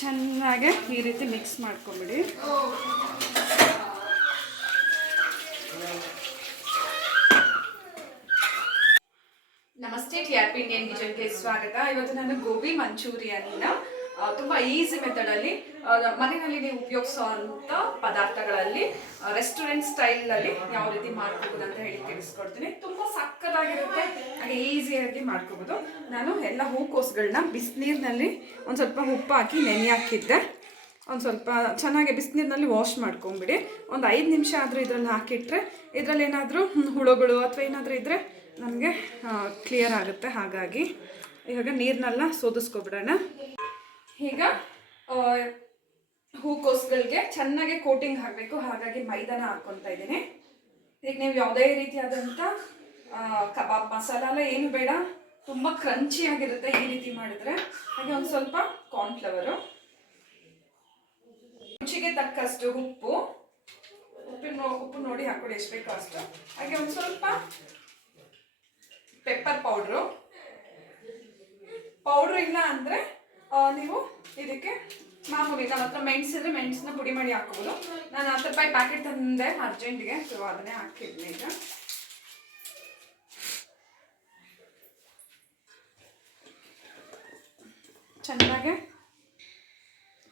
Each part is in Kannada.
ಚೆನ್ನಾಗಿ ಈ ರೀತಿ ಮಿಕ್ಸ್ ಮಾಡ್ಕೊಂಬಿಡಿ. ನಮಸ್ತೆ ಟಿ ಆರ್ ಪಿ ಸ್ವಾಗತ. ಇವತ್ತು ನಾನು ಗೋಬಿ ಮಂಚೂರಿಯನ್ನ ತುಂಬಾ ಈಸಿ ಮೆಥಡ್ ಅಲ್ಲಿ ಮನೆಯಲ್ಲಿ ನೀವು ಉಪಯೋಗಿಸುವಂತ ಪದಾರ್ಥಗಳಲ್ಲಿ ರೆಸ್ಟೋರೆಂಟ್ ಸ್ಟೈಲ್ ಅಲ್ಲಿ ಯಾವ ರೀತಿ ಮಾಡ್ಕೋಬಹುದು ಅಂತ ಹೇಳಿ ತಿಳಿಸ್ಕೊಡ್ತೀನಿ. ತುಂಬಾ ಸಕ್ಕತ್ತಾಗಿರುತ್ತೆ, ಹಾಗೆ ಈಸಿಯಾಗಿ ಮಾಡ್ಕೋಬಹುದು ನಾನು ಎಲ್ಲ ಹೂಕೋಸುಗಳನ್ನ ಬಿಸಿನೀರಿನಲ್ಲಿ ಒಂದು ಸ್ವಲ್ಪ ಉಪ್ಪು ಹಾಕಿ, ನೆನೆ ಹಾಕಿದ್ದೆ. ಒಂದು ಸ್ವಲ್ಪ ಚೆನ್ನಾಗಿ ಬಿಸಿನೀರಿನಲ್ಲಿ ವಾಶ್ ಮಾಡ್ಕೊಂಬಿಡಿ. ಒಂದು ಐದು ನಿಮಿಷ ಆದರೂ ಇದರಲ್ಲಿ ಹಾಕಿಟ್ರೆ, ಇದರಲ್ಲಿ ಏನಾದರೂ ಹುಳುಗಳು ಅಥವಾ ಏನಾದರೂ ಇದ್ದರೆ ನಮಗೆ ಕ್ಲಿಯರ್ ಆಗುತ್ತೆ. ಹಾಗಾಗಿ ಇವಾಗ ನೀರನ್ನೆಲ್ಲ ಸೋದಿಸ್ಕೊಬಿಡೋಣ. ಈಗ ಹೂಕೋಸುಗಳಿಗೆ ಚೆನ್ನಾಗಿ ಕೋಟಿಂಗ್ ಹಾಕಬೇಕು, ಹಾಗಾಗಿ ಮೈದಾನ ಹಾಕ್ಕೊತಾ ಇದ್ದೀನಿ. ಈಗ ನೀವು ಯಾವುದೇ ರೀತಿಯಾದಂಥ ಕಬಾಬ್ ಮಸಾಲ ಎಲ್ಲ ಏನು ಬೇಡ, ತುಂಬ ಕ್ರಂಚಿ ಆಗಿರುತ್ತೆ ಈ ರೀತಿ ಮಾಡಿದ್ರೆ. ಹಾಗೆ ಒಂದು ಸ್ವಲ್ಪ ಕಾರ್ನ್ಫ್ಲವರು ರುಚಿಗೆ ತಕ್ಕಷ್ಟು ಉಪ್ಪು. ಉಪ್ಪಿನ ಉಪ್ಪು ನೋಡಿ ಹಾಕೊಳ್ಳಿ ಎಷ್ಟು ಬೇಕು ಅಷ್ಟು. ಹಾಗೆ ಒಂದು ಸ್ವಲ್ಪ ಪೆಪ್ಪರ್ ಪೌಡ್ರು ಪೌಡ್ರ್ ಇಲ್ಲ ಅಂದರೆ ನೀವು ಇದಕ್ಕೆ ಮಾಮೂಲಿ ನನ್ನ ಹತ್ರ ಮೆಣಸಿದ್ರೆ ಮೆಣಸನ್ನ ಪುಡಿ ಮಾಡಿ ಹಾಕೋಬೋದು. ನಾನು ಹತ್ತು ರೂಪಾಯಿ ಪ್ಯಾಕೆಟ್ ತಂದೆ ಅರ್ಜೆಂಟ್ಗೆ ಸೊ ಅದನ್ನೇ ಹಾಕಿದ್ನಿ ಈಗ. ಚೆನ್ನಾಗೆ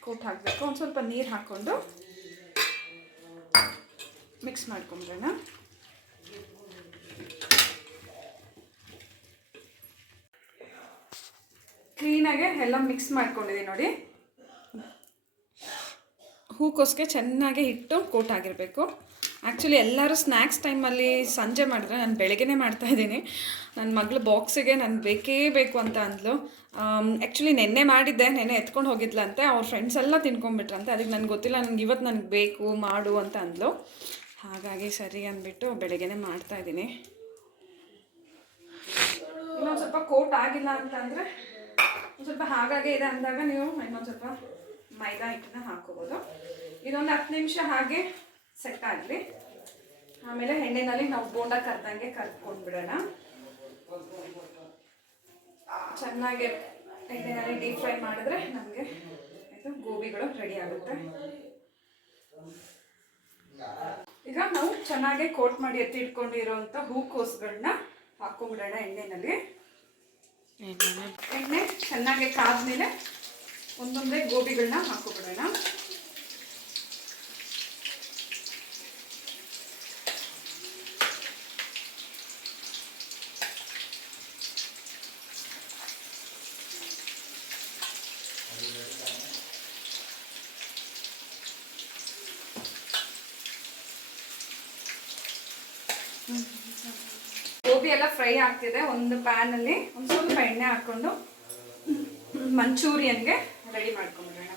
ಕೋಟ್ ಹಾಕಬೇಕು. ಒಂದು ಸ್ವಲ್ಪ ನೀರು ಹಾಕ್ಕೊಂಡು ಮಿಕ್ಸ್ ಮಾಡ್ಕೊಂಬಿಡೋಣ ಕ್ಲೀನಾಗೆ ಎಲ್ಲ ಮಿಕ್ಸ್ ಮಾಡ್ಕೊಂಡಿದ್ದೀನಿ ನೋಡಿ. ಹೂಕೋಸ್ಗೆ ಚೆನ್ನಾಗಿ ಹಿಟ್ಟು ಕೋಟ್ ಆಗಿರಬೇಕು. ಆ್ಯಕ್ಚುಲಿ ಎಲ್ಲರೂ ಸ್ನ್ಯಾಕ್ಸ್ ಟೈಮಲ್ಲಿ ಸಂಜೆ ಮಾಡಿದ್ರೆ ನಾನು ಬೆಳಗ್ಗೆನೇ ಮಾಡ್ತಾ ಇದ್ದೀನಿ. ನನ್ನ ಮಗಳು ಬಾಕ್ಸಿಗೆ ನಾನು ಬೇಕೇ ಬೇಕು ಅಂತ ಅಂದ್ಲು. ಆ್ಯಕ್ಚುಲಿ ನೆನ್ನೆ ಮಾಡಿದ್ದೆ, ನೆನ್ನೆ ಎತ್ಕೊಂಡು ಹೋಗಿದ್ಲಂತೆ. ಅವ್ರ ಫ್ರೆಂಡ್ಸ್ ಎಲ್ಲ ತಿನ್ಕೊಂಡ್ಬಿಟ್ರಂತೆ. ಅದಕ್ಕೆ ನನಗೆ ಗೊತ್ತಿಲ್ಲ, ನನಗೆ ಇವತ್ತು ನನಗೆ ಬೇಕು, ಮಾಡು ಅಂತ ಅಂದ್ಲು. ಹಾಗಾಗಿ ಸರಿ ಅಂದ್ಬಿಟ್ಟು ಬೆಳಗ್ಗೆನೇ ಮಾಡ್ತಾ ಇದ್ದೀನಿ. ಇನ್ನೊಂದು ಸ್ವಲ್ಪ ಕೋಟ್ ಆಗಿಲ್ಲ ಅಂತಂದರೆ ಒಂದು ಸ್ವಲ್ಪ ಹಾಗಾಗೆ ಇದೆ ಅಂದಾಗ ನೀವು ಇನ್ನೊಂದು ಸ್ವಲ್ಪ ಮೈದಾ ಹಿಟ್ಟನ್ನ ಹಾಕೋಬೋದು. ಇದೊಂದು ಹತ್ತು ನಿಮಿಷ ಹಾಗೆ ಸೆಟ್ ಆಗಲಿ. ಆಮೇಲೆ ಎಣ್ಣೆನಲ್ಲಿ ನಾವು ಬೋಂಡ ಕರ್ದಂಗೆ ಕರ್ಕೊಂಡ್ಬಿಡೋಣ ಚೆನ್ನಾಗಿ ಎಣ್ಣೆನಲ್ಲಿ ಡೀಪ್ ಫ್ರೈ ಮಾಡಿದ್ರೆ ನಮಗೆ ಇದು ಗೋಬಿಗಳು ರೆಡಿ ಆಗುತ್ತೆ. ಈಗ ನಾವು ಚೆನ್ನಾಗಿ ಕೋಟ್ ಮಾಡಿ ಎತ್ತಿ ಇಟ್ಕೊಂಡಿರೋಂಥ ಹೂಕೋಸುಗಳನ್ನ ಹಾಕೊಂಡ್ಬಿಡೋಣ ಎಣ್ಣೆನಲ್ಲಿ. ಎಣ್ಣೆ ಚೆನ್ನಾಗಿ ಕಾದ್ಮೇಲೆ ಒಂದೊಂದೇ ಗೋಬಿಗಳನ್ನ ಹಾಕೊಬಿಡೋಣ ಗೋಬಿ ಎಲ್ಲ ಫ್ರೈ ಆಗ್ತಿದೆ. ಒಂದು ಪ್ಯಾನಲ್ಲಿ ಒಂದು ಸ್ವಲ್ಪ ಎಣ್ಣೆ ಹಾಕ್ಕೊಂಡು ಮಂಚೂರಿಯನ್ಗೆ ರೆಡಿ ಮಾಡ್ಕೊಂಡ್ಬಿಡೋಣ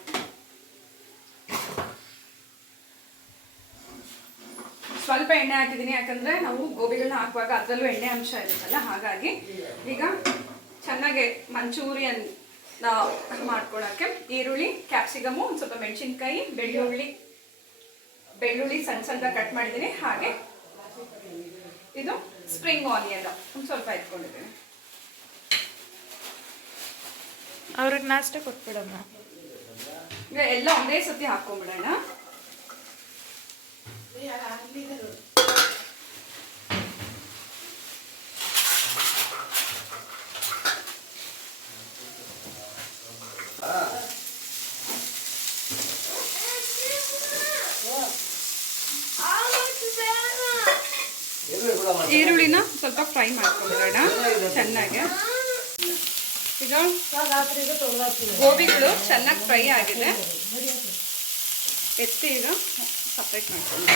ಸ್ವಲ್ಪ ಎಣ್ಣೆ ಹಾಕಿದ್ದೀನಿ. ಯಾಕಂದ್ರೆ ನಾವು ಗೋಬಿಗಳನ್ನ ಹಾಕುವಾಗ ಅದರಲ್ಲೂ ಎಣ್ಣೆ ಅಂಶ ಇರುತ್ತಲ್ಲ, ಹಾಗಾಗಿ ಈಗ ಚೆನ್ನಾಗಿ ಮಂಚೂರಿಯನ್ ಮಾಡ್ಕೊಳಕ್ಕೆ ಈರುಳ್ಳಿ, ಕ್ಯಾಪ್ಸಿಕಮು, ಒಂದು ಸ್ವಲ್ಪ ಮೆಣಸಿನ್ಕಾಯಿ, ಬೆಳ್ಳುಳ್ಳಿ ಬೆಳ್ಳುಳ್ಳಿ ಸಣ್ಣ ಸಣ್ಣ ಕಟ್ ಮಾಡಿದ್ದೀನಿ. ಹಾಗೆ ಇದು ಸ್ಪ್ರಿಂಗ್ ಆನಿಯನ್ ಒಂದು ಸ್ವಲ್ಪ ಇಟ್ಕೊಂಡಿದ್ದೀನಿ ಅವ್ರಿಗೆ ನಾಷ್ಟ ಕೊಟ್ಬಿಡಮ್ಮ. ಈಗ ಎಲ್ಲ ಒಂದೇ ಸತಿ ಹಾಕೊಂಡ್ಬಿಡೋಣ ಈರುಳ್ಳಿನ ಸ್ವಲ್ಪ ಫ್ರೈ ಮಾಡ್ಕೊಂಡ್ಬಿಡೋಣ ಚೆನ್ನಾಗಿ. ಈಗ ಗೋಬಿಗಳು ಚೆನ್ನಾಗಿ ಫ್ರೈ ಆಗಿದೆ. ಎತ್ತಿ ಈಗ ಸಪ್ರೇಟ್ ಮಾಡ್ಕೊಂಡು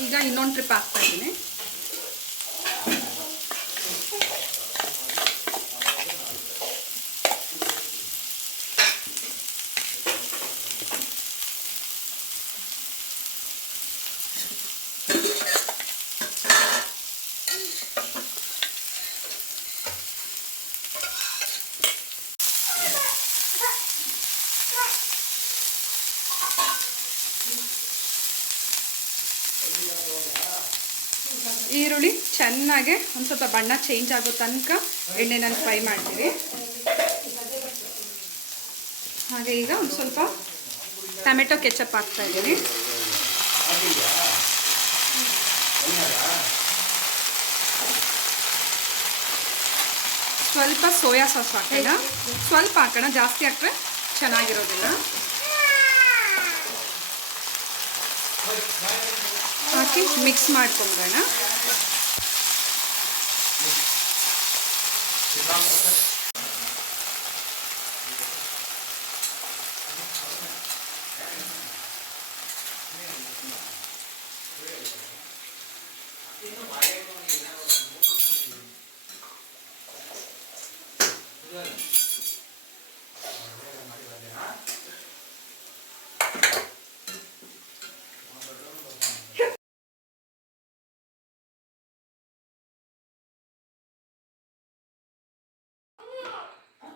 ಈಗ ಇನ್ನೊಂದು ಟ್ರಿಪ್ ಹಾಕ್ತಾ ಇದ್ದೀನಿ ಈರುಳ್ಳಿ ಚೆನ್ನಾಗೆ ಒಂದು ಸ್ವಲ್ಪ ಬಣ್ಣ ಚೇಂಜ್ ಆಗೋ ತನಕ ಎಣ್ಣೆನ ಫ್ರೈ ಮಾಡ್ತೀವಿ. ಹಾಗೆ ಈಗ ಒಂದು ಸ್ವಲ್ಪ ಟೊಮೆಟೊ ಕೆಚಪ್ ಹಾಕ್ತಾ ಇದ್ದೀನಿ. ಸ್ವಲ್ಪ ಸೋಯಾ ಸಾಸ್ ಹಾಕೋಣ. ಸ್ವಲ್ಪ ಹಾಕೋಣ, ಜಾಸ್ತಿ ಹಾಕ್ರೆ ಚೆನ್ನಾಗಿರೋದಿಲ್ಲ. ಹಾಕಿ ಮಿಕ್ಸ್ ಮಾಡ್ಕೊಂಬಿಡೋಣ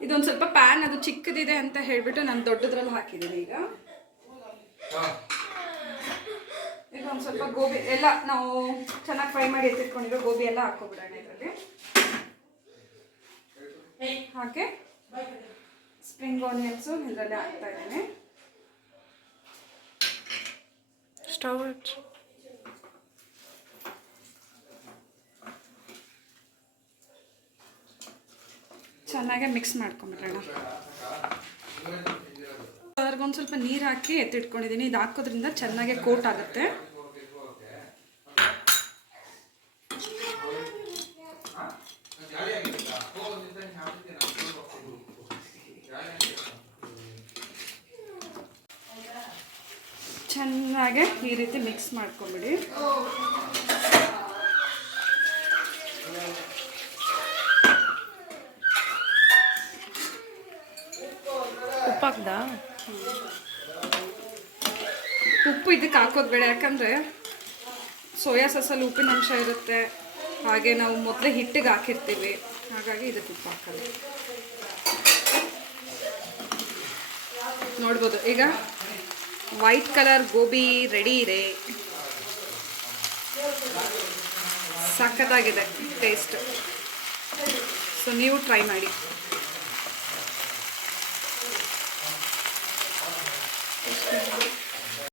ಇದೊಂದು ಸ್ವಲ್ಪ ಪ್ಯಾನ್ ಅದು ಚಿಕ್ಕದಿದೆ ಅಂತ ಹೇಳ್ಬಿಟ್ಟು ನಾನು ದೊಡ್ಡದ್ರಲ್ಲಿ ಹಾಕಿದ್ದೀನಿ ಈಗ. ಈಗ ಒಂದು ಸ್ವಲ್ಪ ಗೋಬಿ ಎಲ್ಲ ನಾವು ಚೆನ್ನಾಗಿ ಫ್ರೈ ಮಾಡಿ ಎತ್ತಿಟ್ಕೊಂಡಿರೋ ಗೋಬಿ ಎಲ್ಲ ಹಾಕೋಬಿಡೋಣ ಇದರಲ್ಲಿ. ಹಾಗೆ ಸ್ಪ್ರಿಂಗ್ ಆನಿಯನ್ಸು ಇದರಲ್ಲಿ ಹಾಕ್ತಾ ಇದ್ದೀನಿ. ಸ್ಟವ್ ಚೆನ್ನಾಗಿ ಮಿಕ್ಸ್ ಮಾಡ್ಕೊಂಬಿಡೋಣ. ಅದ್ರಿಗೊಂದು ಸ್ವಲ್ಪ ನೀರು ಹಾಕಿ ಎತ್ತಿಟ್ಕೊಂಡಿದ್ದೀನಿ ಇದು ಹಾಕೋದ್ರಿಂದ ಚೆನ್ನಾಗೆ ಕೋಟ್ ಆಗುತ್ತೆ. ಚೆನ್ನಾಗೆ ಈ ರೀತಿ ಮಿಕ್ಸ್ ಮಾಡ್ಕೊಂಬಿಡಿ. ಹಾಕ್ದಾ ಉಪ್ಪು ಇದಕ್ಕೆ ಹಾಕೋದು ಬೇಡ. ಯಾಕಂದರೆ ಸೋಯಾ ಸಾಸಲ್ಲಿ ಉಪ್ಪಿನ ಅಂಶ ಇರುತ್ತೆ. ಹಾಗೆ ನಾವು ಮೊದಲೇ ಹಿಟ್ಟಿಗೆ ಹಾಕಿರ್ತೀವಿ. ಹಾಗಾಗಿ ಇದಕ್ಕೆ ಉಪ್ಪು ಹಾಕಲ್ಲ ನೋಡ್ಬೋದು. ಈಗ ವೈಟ್ ಕಲರ್ ಗೋಬಿ ರೆಡಿ ಇದೆ. ಸಖತ್ತಾಗಿದೆ ಟೇಸ್ಟ್ ಸೊ ನೀವು ಟ್ರೈ ಮಾಡಿ.